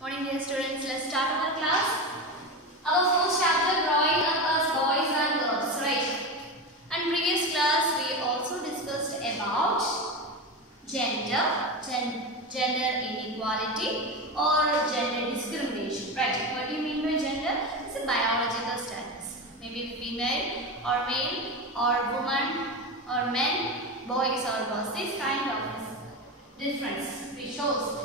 Morning dear students, let's start our class. Our first chapter, growing up as boys and girls, right? And previous class we also discussed about gender inequality or gender discrimination, right? What do you mean by gender? It's a biological status. Maybe female or male or woman or men, boys or girls. This kind of difference which shows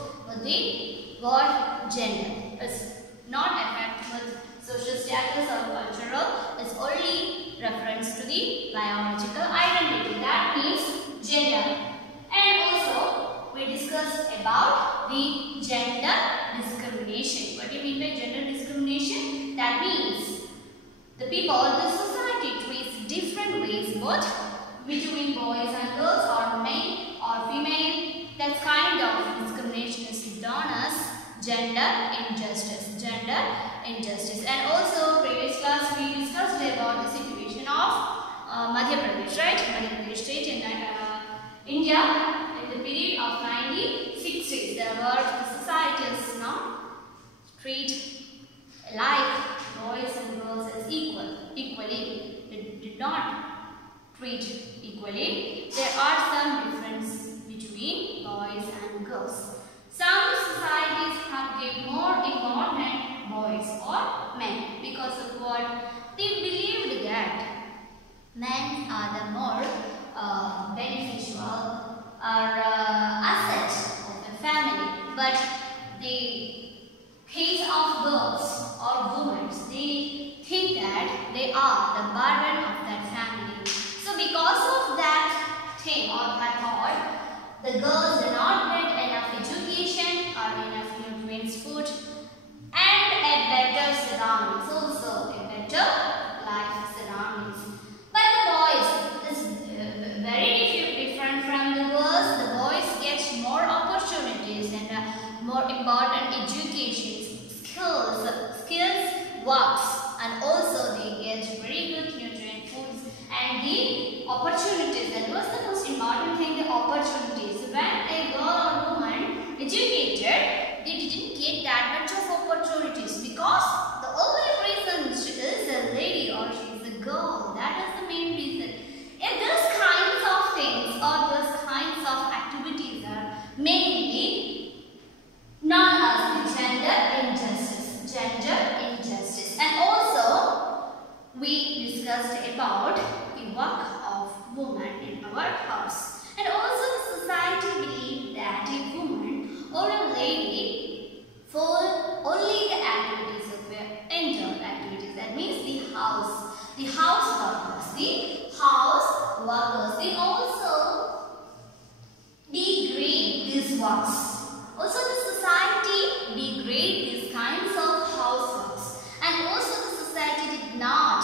the word gender is not affect with social status or cultural. It's only reference to the biological identity. That means gender. And also we discussed about the gender discrimination. What do you mean by gender discrimination? That means the people, the society treats different ways both between boys and girls or male or female. That kind of discrimination is known as gender injustice. Gender injustice. And also previous class we discussed about the situation of Madhya Pradesh, right? Madhya Pradesh state in India in the period of 1960s. There were the societies treat like boys and girls as equally. It did not treat equally. There are some differences between boys and girls. Some societies have given more important boys or men because of what they believed that men are the more beneficial or asset of a family. But the case of girls or women, they think that they are the burden of that family. So because of that thing or that thought, the girls do not get enough education or enough nutrients, food, and a better surroundings, also a better life surroundings. But the boys is very different from the girls. The boys get more opportunities and more important education, skills, works, and also they get very good nutrient foods and the opportunities. And what's the most important thing? The opportunities. When a girl or woman educated, they didn't get that much of opportunities because the only reason she is a lady or she is a girl. That is the main reason. If these kinds of things or these kinds of activities are mainly known as the gender injustice. Gender injustice. And also we discussed about the work of women in our house. And also the society believed that a woman or a lady for only the activities of the indoor activities. That means the house workers. The house workers, they also degrade these works. Also the society degrade these kinds of houseworks. And also the society did not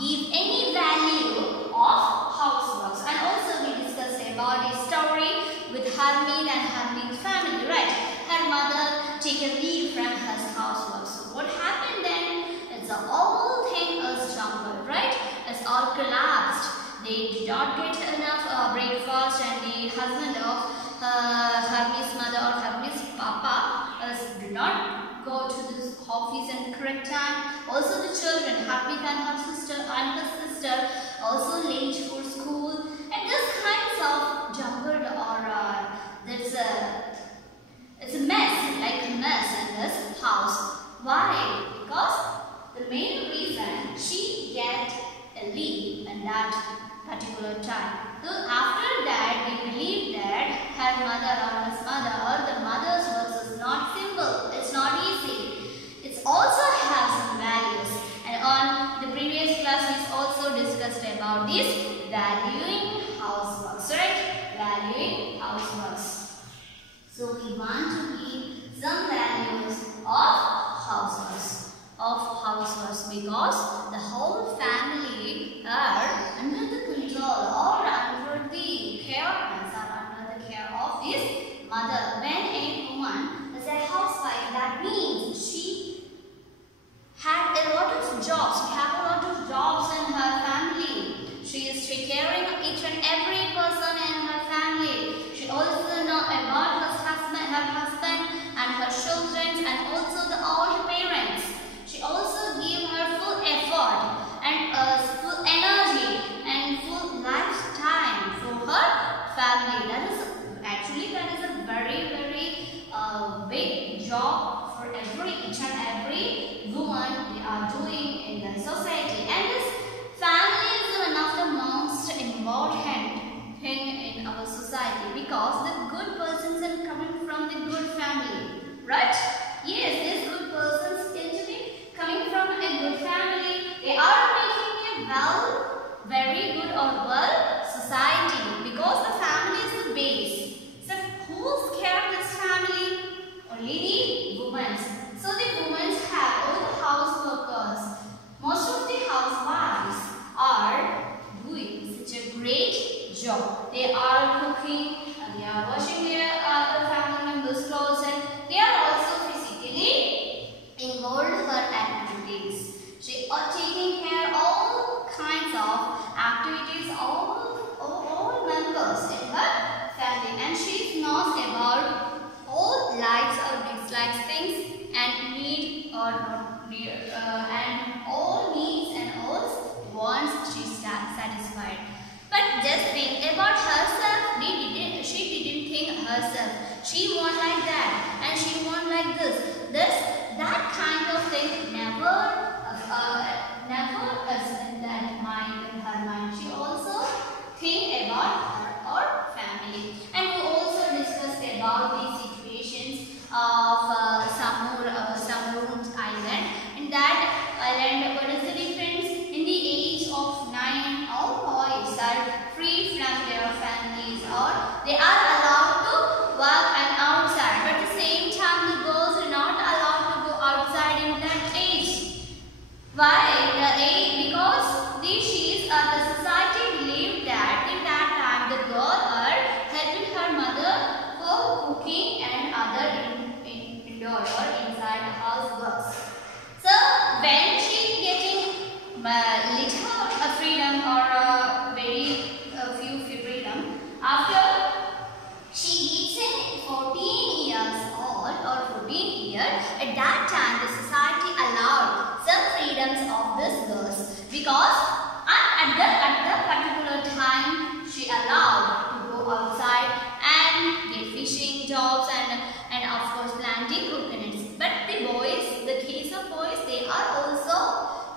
give any value of houseworks. And also we discussed about a story with Hermine and Hermine's family, right? Her mother take a leave from her housework. So what happened then? It's a whole thing is jumbled, right? It's all collapsed. They did not get enough breakfast, and the husband of Hermine's mother or Hermine's papa did not go to the office in the correct time. Also the children, Hermine and her sister also late for school. And this kinds of jumbled or it's a mess, like a mess in this house. Why? Because the main reason she get a leave in that particular time. So after that we believe that her mother or his mother or the mother's work is not simple. It's not easy. It also has some values. And on the previous class we also discussed about this valuing houseworks, right? Valuing houseworks. So we want to give some values of houseworks. Because the whole family are under the control or under the care of this mother. When a woman is a housewife, that means she had a lot of jobs. She had a lot of jobs in her family. She is taking care of each and every person in her family. She also knows about her husband and all needs and all wants she satisfied. But just think about herself. She didn't think herself. She want like that and she want like this. That kind of thing never is in that mind, in her mind. She also think about her family. And we also discussed about the situations of Samur Island. In that island, what is the difference? In the age of 9, all boys are free from their families, or they are allowed to work and outside. But at the same time, the girls are not allowed to go outside in that age. Why? Because the society believed that in that time the girl are helping her mother for cooking and other indoor or inside the house works. So when she getting little freedom or few freedom, after she gets in 14 years old or 14 years, at that time the society allowed some freedoms of this girls, because at the particular time she allowed to go outside and get fishing jobs and of course planting coconuts. But the case of boys, they are also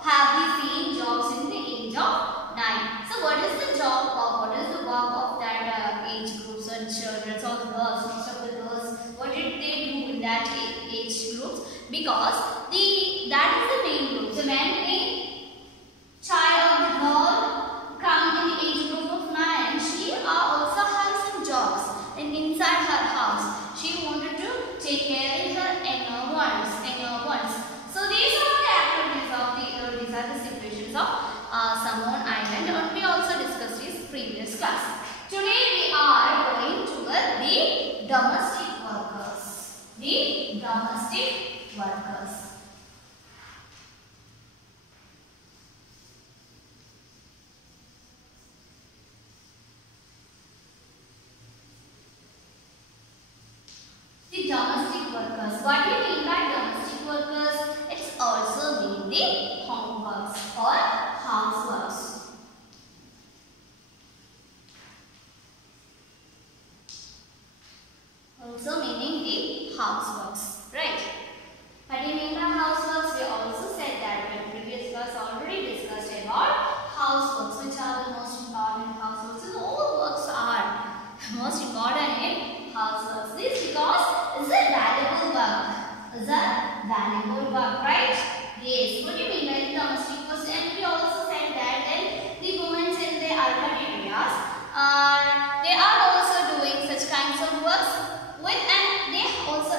have the same jobs in the age of 9. So what is the job of, what is the work of that age groups and children or girls? Most of the girls, what did they do in that age groups? Because that is the main group. So when a child or girl come in the age group of 9, she also has some jobs inside her house. She wanted to take care of her younger ones. So these are the activities these are the situations of Samon Island, and we also discussed this previous class. Today we are going toward the domestic workers. The domestic workers. The domestic workers. What do you mean by domestic workers? It's also mean the homeworks or houseworks. Also meaning the houseworks, right? What do you mean by houseworks? We also said that in previous class already discussed about houseworks, which are the most important houseworks. So all works are most important in houseworks. This because it's a valuable work. It's a valuable work, right? Yes. What do you mean by the domestic workers? And we also said that then the women in the urban areas they are also doing such kinds of works and they also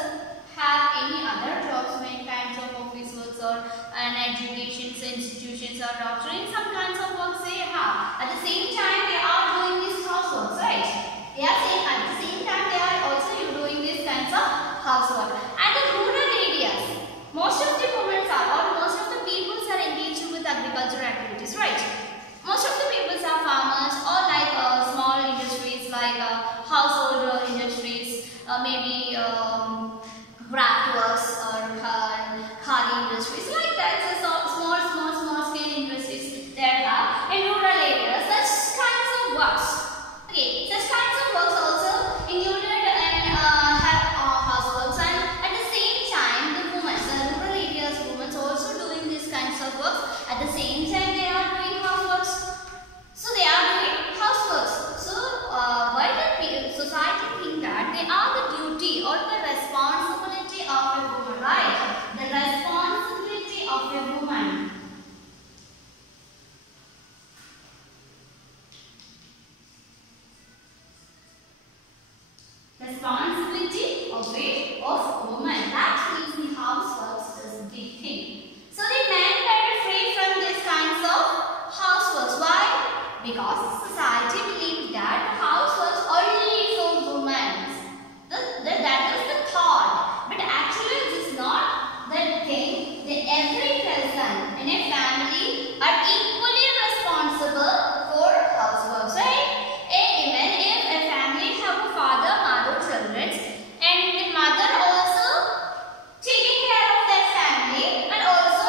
have any other jobs, many kinds of office works or education institutions or doctoring, some kinds of works they have. At the same time, they are doing these houseworks, right? They are saying at the same time they are also doing these kinds of housework. And the rural areas, most of the women are or most of the people are engaged with agricultural activities, right? Most of the people are farmers or like small industries like household industries, maybe craft works or khadi industries like that. So small scale industries there are in rural areas. Such kinds of works. Okay, such kinds of works also included in houseworks, and at the same time the rural areas women also doing these kinds of works. At the same time they are doing houseworks. So they are doing houseworks. So why the society think that they are the duty or the responsibility of a woman, right? The responsibility of a woman. Responsibility of woman. That means the houseworks is a big thing. So the men were free from these kinds of houseworks. Why? Because society believed that houseworks only for women. That is the thought. But actually it is not that thing. Every person in a family are equally responsible for houseworks, right? Even if a family have a father, mother, children, and the mother also taking care of that family and also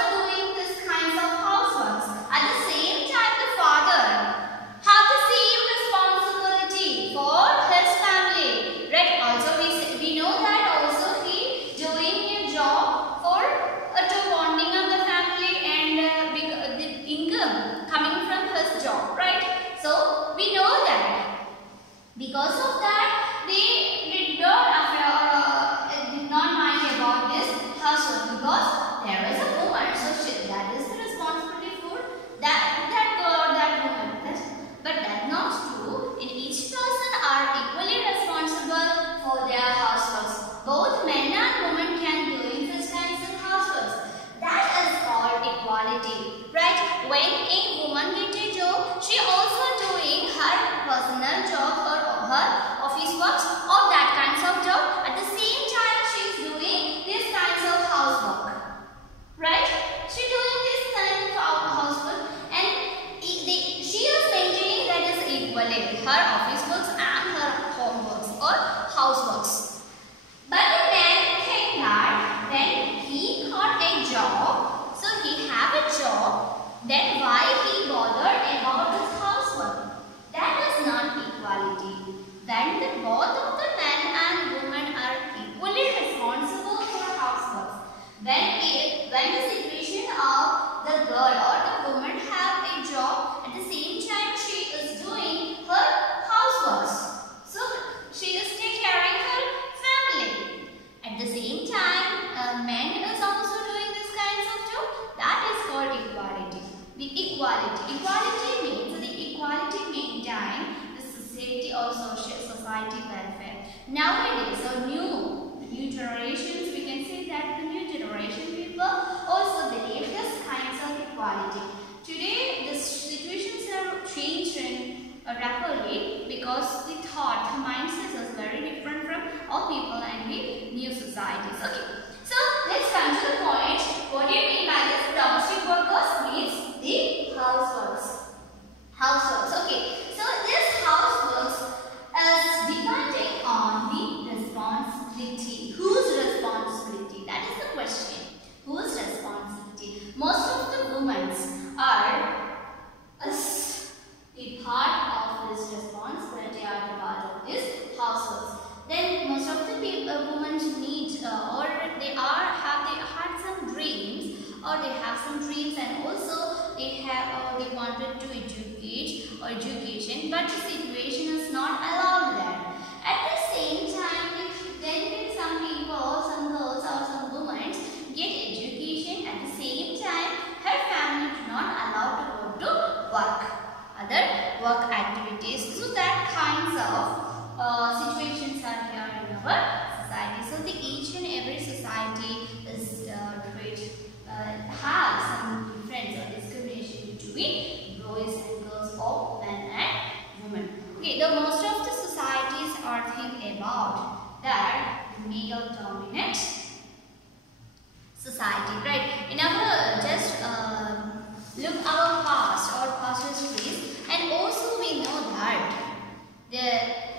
that is the responsibility for that girl or that woman. But that's not true. In each person are equally responsible for their houseworks. Both men and women can do such kinds of houseworks. That is called equality, right? When a woman gets a job, she also doing her personal job or her office works or that kinds of job. At the same time, she is doing these kinds of housework, right? She doing this kind of housework, and she is maintaining that is equally her office works and her homeworks or houseworks. But the man think that when he got a job, so he have a job, then why he bothered about his housework? That is not equality. When both of the man and woman are equally responsible for housework, when the situation of the girl or the woman have a job, at the same time she is doing her houseworks. So she is taking care of her family. At the same time, man is also doing this kinds of job. That is called equality. The equality means the equality maintain the society or society welfare. Nowadays, so new generations, we can say that the new generation people also believe this kinds of equality. Today, the situations are changing rapidly because the thought, the mindset is very different from all people and the new societies. Okay, so let's come to the point. What do you mean by this? Domestic workers means the houseworks. Houseworks. Okay, so this houseworks is depending on the responsibility. Whose responsibility? That is the question. Whose responsibility? Most of the women are a part of this responsibility, are the part of this houseworks. Then most of the women need or they had some dreams, or they have some dreams, and also they have they wanted to educate or education, but the situation is not allowed that. At the same time, then some people, some girls or some women get education, at the same time her family do not allow to go to work, other work activities. So that kinds of situations are here in our society. So the each and every society is have some difference or discrimination between boys and girls or men and women. Okay, the most of the societies are thinking about that male dominant society, right? In our just look our past or past histories, and also we know that the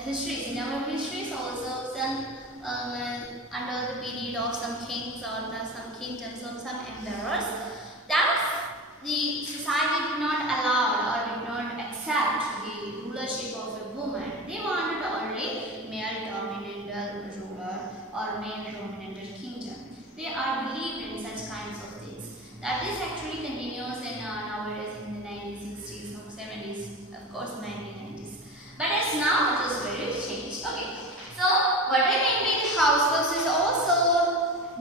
histories, in our histories also some under the period of some kings or some kingdoms or some emperors, that the society did not allow or did not accept the rulership of a woman. They wanted only male dominant ruler or male dominant kingdom. They are believed in such kinds of things. That is actually continuous in nowadays in the 1960s or 70s, of course 1990s. But as now it is very changed. Okay, so what I mean by the houseworks is also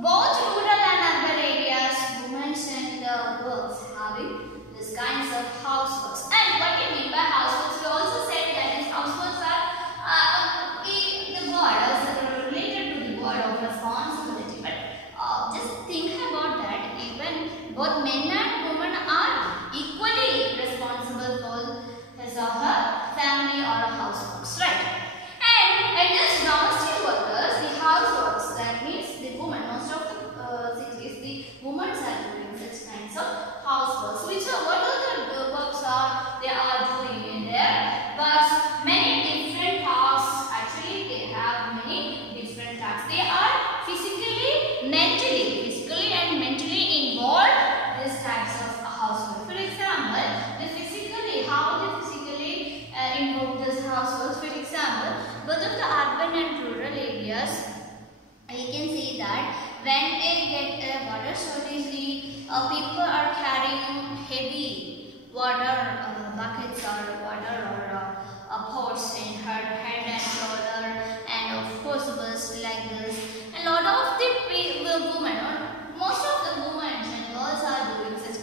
both rural and urban areas, women and girls having this kinds of houseworks. And what I mean by houseworks, we also said that these houseworks are the word is related to the word of responsibility. But just think about that, even both men and women are equally responsible for his or her family or houseworks, right? And this domestic workers, the houseworks, that means the women, most of the cities, the women are doing such kinds of houseworks. Which are, what are the works are they are doing in there? But many different tasks, actually they have many different tasks. They are physically and mentally involved these types of housework. For example, how they physically involve this housework. For example, both of the urban and rural areas, you can see that when they get a water shortage, people are carrying heavy water buckets or water or pots in her head and shoulder, and of course bus like this. A lot of the women, or most of the women and girls, are doing such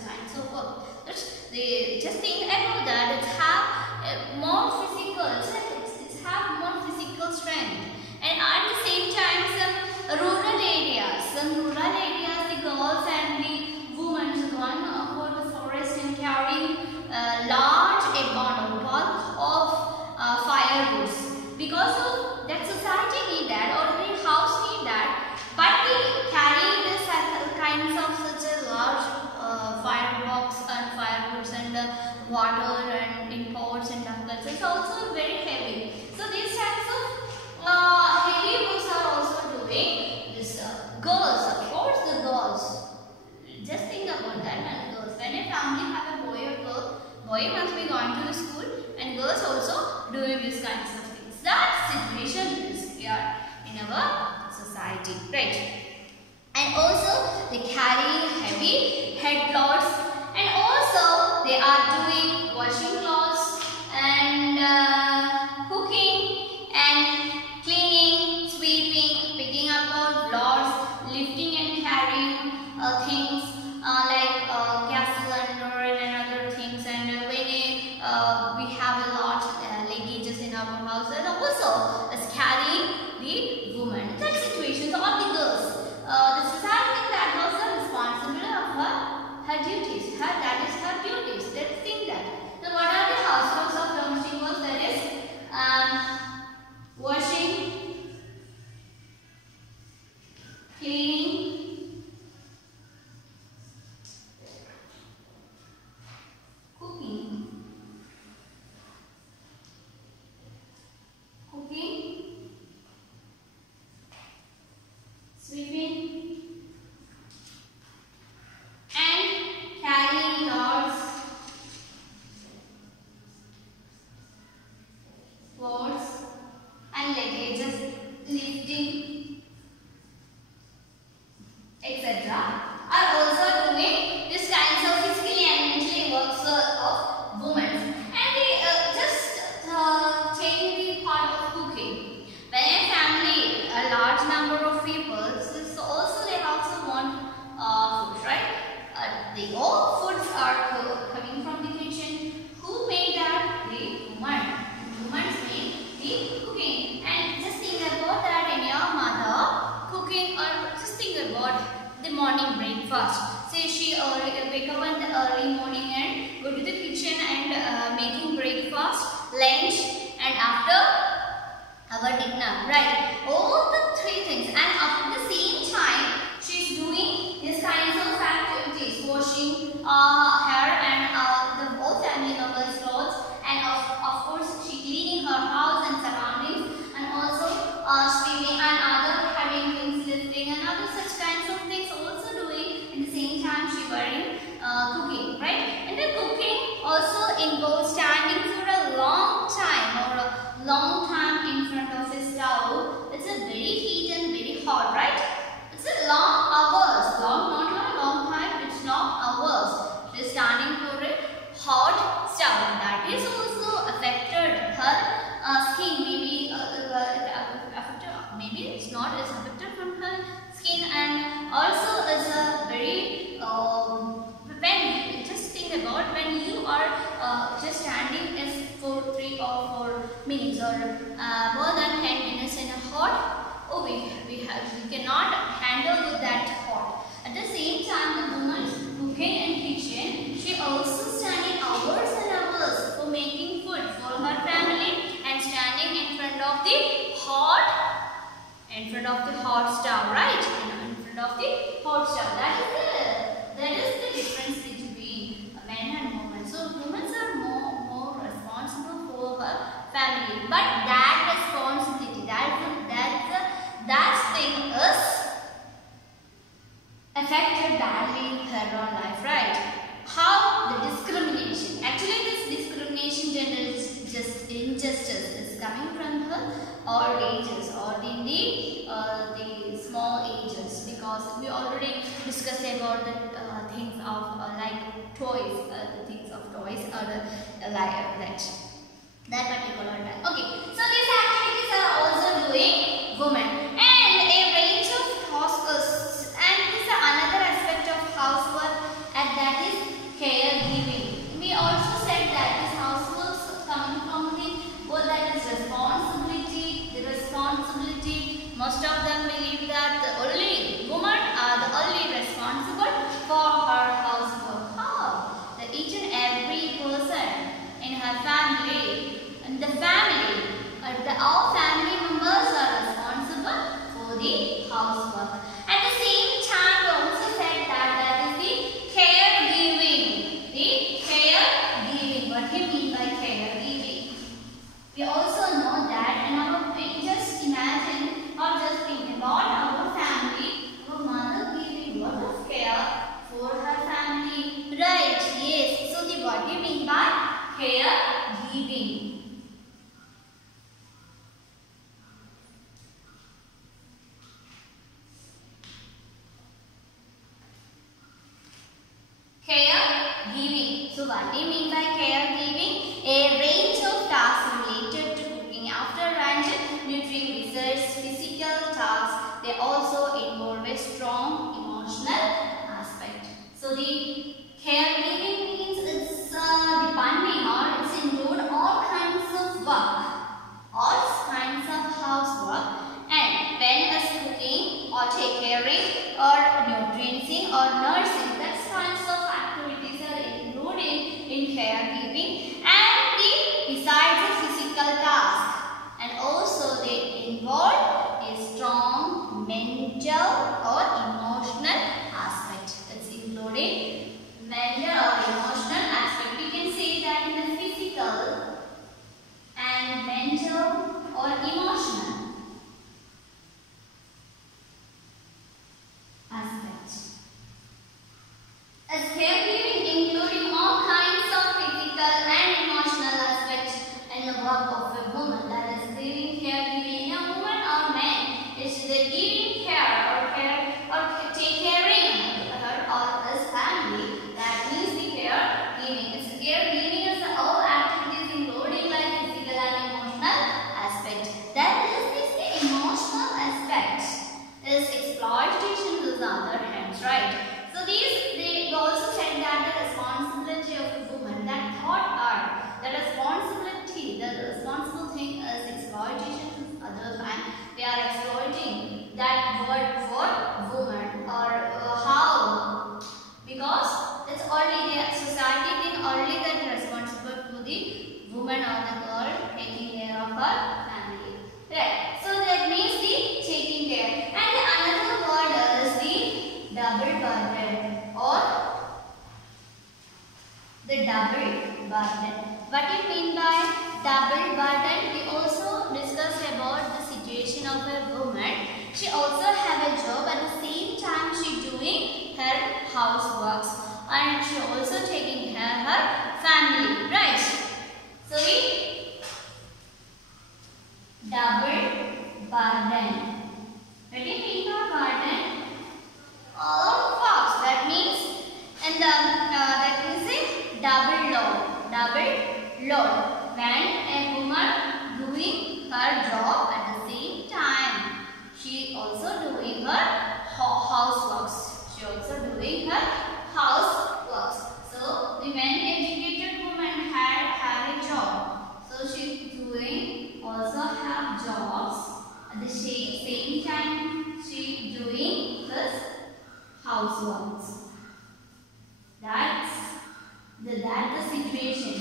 boy must be going to the school and girls also doing these kinds of things. That situation is here in our society, right? And also they carry heavy head loads, and also they are doing washing clothes and cooking and cleaning, sweeping, picking up all loads, lifting and carrying things like gas cylinder and other things. And when we have a lot luggages in our house, and also is carrying the woman. That situation of the girls. The society that girls are responsible of her duties. That is her duties. Let's think that. So what are the households of domestic work? That is washing, cleaning, cooking, sweeping, and carrying loads, boards, and luggages, lifting, etc. are also doing this kinds of physically and mentally works of women. And they just take the part of cooking. When a family, a large number of people, so also they also want food, right? The all foods are coming from the kitchen. Who made that? The woman. Women made the cooking. And just think about that in your mother cooking, or just think about the morning breakfast. Say she wake up in the early morning and go to the kitchen and making breakfast, lunch, and after our dinner, right? All the three things, and at the same time she's doing these kinds of activities, washing hair and the whole family members' clothes, and of course she cleaning her house and surroundings, and also sweeping and other having things, lifting and other such kinds of things also doing. At the same time she wearing cooking, right? And the cooking also involves standing for a long time, or a long time in front of a stove. It's a very heat and very hot, right? It's a long hours, not long time, it's long hours. She's standing for a hot stove. That is also affected her skin. Maybe it's not as affected from her skin, and also is a very when just think about when you are just standing is for 3 or 4 minutes or more than 10 minutes in a hot. Oh, we cannot handle that hot. At the same time, the woman cooking in kitchen, she also standing hours and hours for making food for her family and standing in front of the hot stove, right? In front of the hot stove. That is the difference between men and women. So women are more responsible for her family, but that responsibility, that thing is affected badly in her own life, right? How the discrimination, actually this discrimination, gender just injustice is coming from her old ages or in the small ages, because we already discussed about the things of like toys, the things of toys or like that particular time. Okay, so these activities are also doing women, and a range of housework, and this is another aspect of housework, and that is caregiving. We also said that this housework coming from the both, that is responsibility. The responsibility, most of them believe that the only women are the only responsible for her housework. How? That each and every person in her family, and the family, all family members are responsible for the housework. At the same time, we also said that is the caregiving. The caregiving. What do you mean by caregiving? We also know that, and just imagine or just think about our family, our mother giving a lot of care for her family, right? Yes. So what do you mean by what do you mean by caregiving? A range of tasks related to cooking after and nutrient research, physical tasks. They also involve a strong emotional aspect. So the caregiving means it's depending or it's include all kinds of work, all kinds of housework, and when it's cooking or take caring or nutriencing or nursing, that kinds of activities are included in caregiving. And besides the physical task, and also they involve a strong mental or emotional aspect. It's including mental or emotional aspect. We can say that in the physical and mental or emotional aspect. As caregiving including all kinds of physical and emotional aspects in the work of a woman, that is caregiving a woman or man. It's the giving care or take caring of her or his family. That means the caregiving. It's caregiving is all activities including like physical and emotional aspect. That is the emotional aspect. Is exploitation is the other hands, right? So they also said that the responsibility of a woman, that thought are the responsibility, the responsible thing is exploitation. Other hand, they are exploiting that word for woman or how, because it's only the society thing, only that responsible to the woman or the girl taking care of her family, right? So that means the taking care. And another word is the double burden or the double burden. What do you mean by double burden? We also discussed about the situation of a woman. She also have a job, at the same time she doing her houseworks and she also taking care of her family, right? So we double burden. What do you mean by burden? All works. That means, and that means a double load. Double load. When a woman doing her job at the same time, she also doing her houseworks. She also doing her houseworks. So the when educated woman have a job, so she doing also have jobs at the same time she doing this houseworks. That's the situation.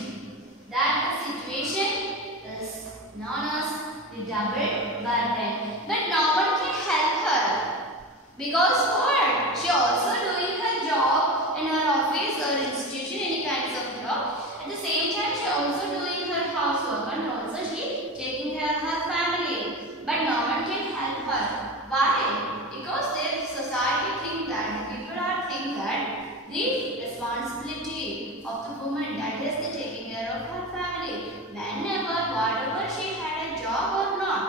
That the situation is known as the double burden. But no one can help her because what? She also doing her job in her office or institution, any kinds of job. At the same time, she also doing her housework and also she taking care of her family. But no one can help her. Why? Because their society think that, the people are think that the responsibility of the woman, that is the taking care of her family. Whenever, whatever she had a job or not.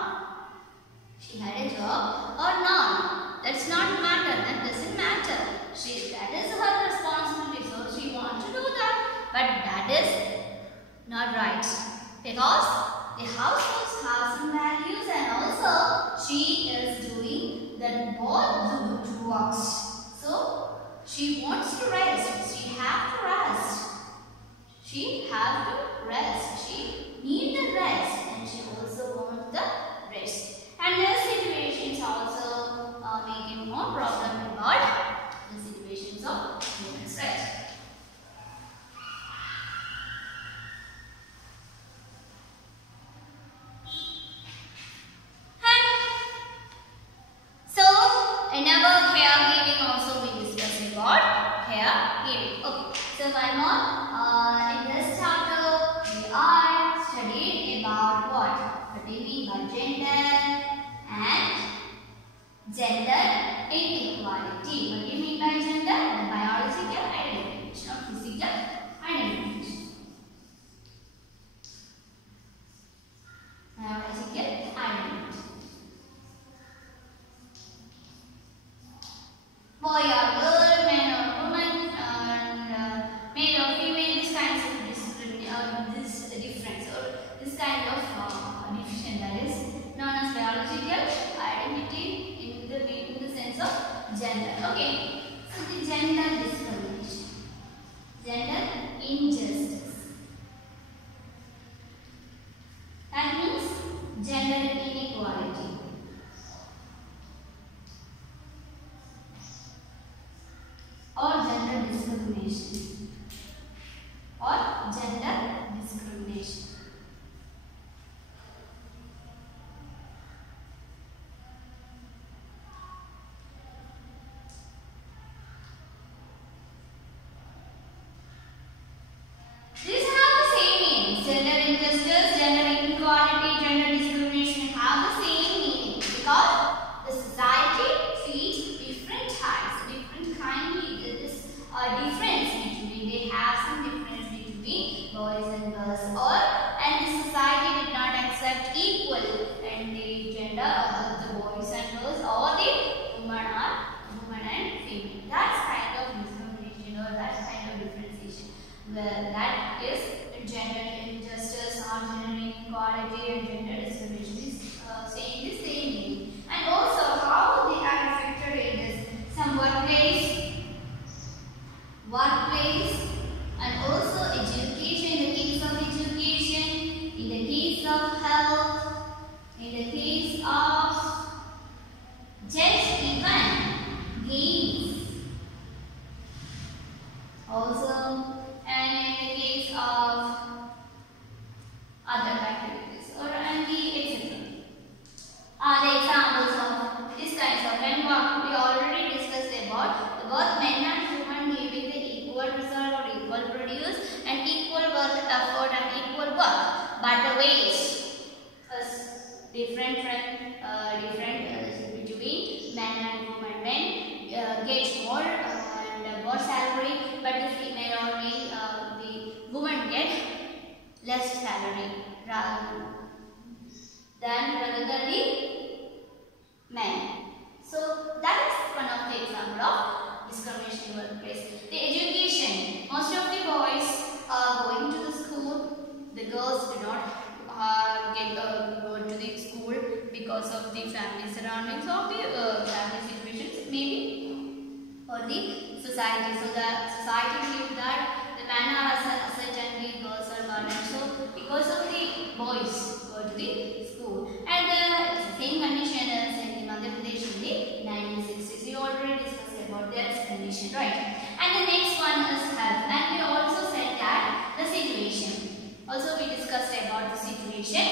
She had a job or not. That's not matter. That doesn't matter. That is her responsibility. So she wants to do that. But that is not right. Because the households have some values and also she is doing that both the good works. So she wants to rest. She have to rest. She have to rest. She need the rest and she also wants the rest. And the situations also making more problem about the situations of women's rights. So in our caregiving also we discussed about caregiving. Okay. So one more. In this chapter we are studying about what? What do you mean by gender to the gender discrimination, gender injustice. That means gender inequality. Or gender discrimination. Or gender discrimination. These have the same meaning. Gender injustice, gender inequality, gender discrimination have the same meaning because the society treats different types, different kindly. This difference between, they have some difference between boys and girls, and the society did not accept equal and the gender of the boys and girls, or the woman and female. That's kind of discrimination, or that's kind of differentiation. That is gender injustice or gender inequality and gender discrimination is saying the same meaning. And also how they are affected in this, some workplace, and also education, in the case of education, in the case of health, in the case of just even games also, and in the case of other activities or and the etc. The examples of these kinds of when we already discussed about both men and women giving the equal result or equal produce and equal work effort and equal work, but the wage is different between men and women. Men get more and more salary, but the female or male, the woman get less salary rather than the men. So that is one of the example of discrimination in workplace. The education. Most of the boys are going to the school. The girls do not go to the school because of the family surroundings or the family situations, maybe, or the society. So the society believes that the men are asset and the girls are garden. So because of the boys go to the school, and it's the same condition as in the Madhya Pradesh in the 1960s. We already discussed about their condition, right? And the next one is health, and we also said that the situation. Also we discussed about the situation.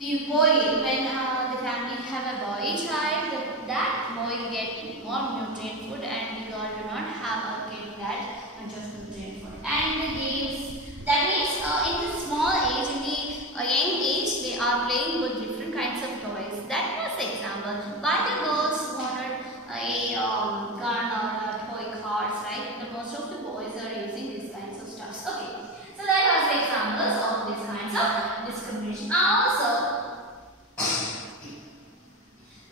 The boy, when the family have a boy child, that boy get more nutrient food, and the girl do not have get that much of nutrient food. And the games, that means in the small age, in the young age, they are playing with different kinds of toys. That was the example. Why the girls wanted a gun or a toy cars, right? Most of the boys are using these kinds of stuff. Okay. So that was the examples of these kinds of discrimination. Also,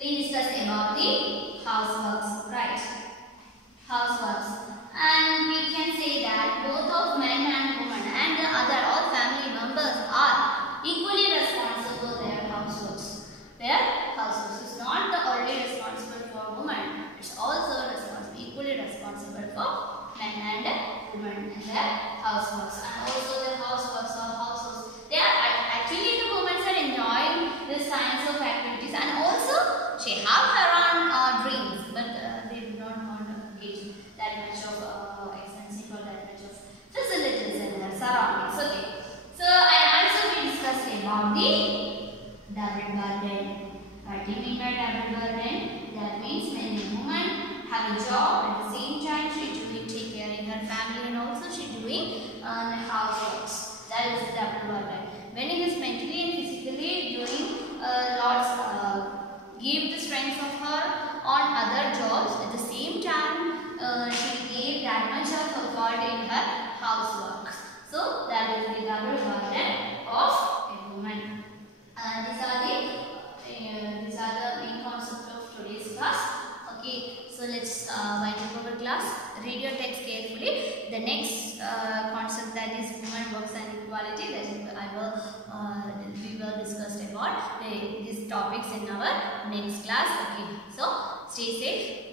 we discussed about the houseworks, right? Houseworks, and we can say that both of men and women and the other all family members are equally responsible for their houseworks. Their houseworks is not the only responsible for women; it's also equally responsible for men and women in their houseworks. And also the houseworks or households, they are actually the women are enjoying this kinds of activities, and also she have her own dreams, but they do not want to engage that much of expensive or that much of facilities in their surroundings. Okay. So and also we discussed about the double burden. What do you mean by double burden? That means when a woman have a job at the same time she doing take care of her family, and also she doing houseworks. That is the double burden. When it is mentally and physically doing lots, give the strength of her on other jobs at the same time, she gave that much of effort in her housework. So that is the double burden of a woman. These are the main concepts of today's class. Okay, so let's wind up our class. Read your text carefully. The next concept, that is women works and equality, that is we will discuss about these topics in our next class. Okay, so stay safe.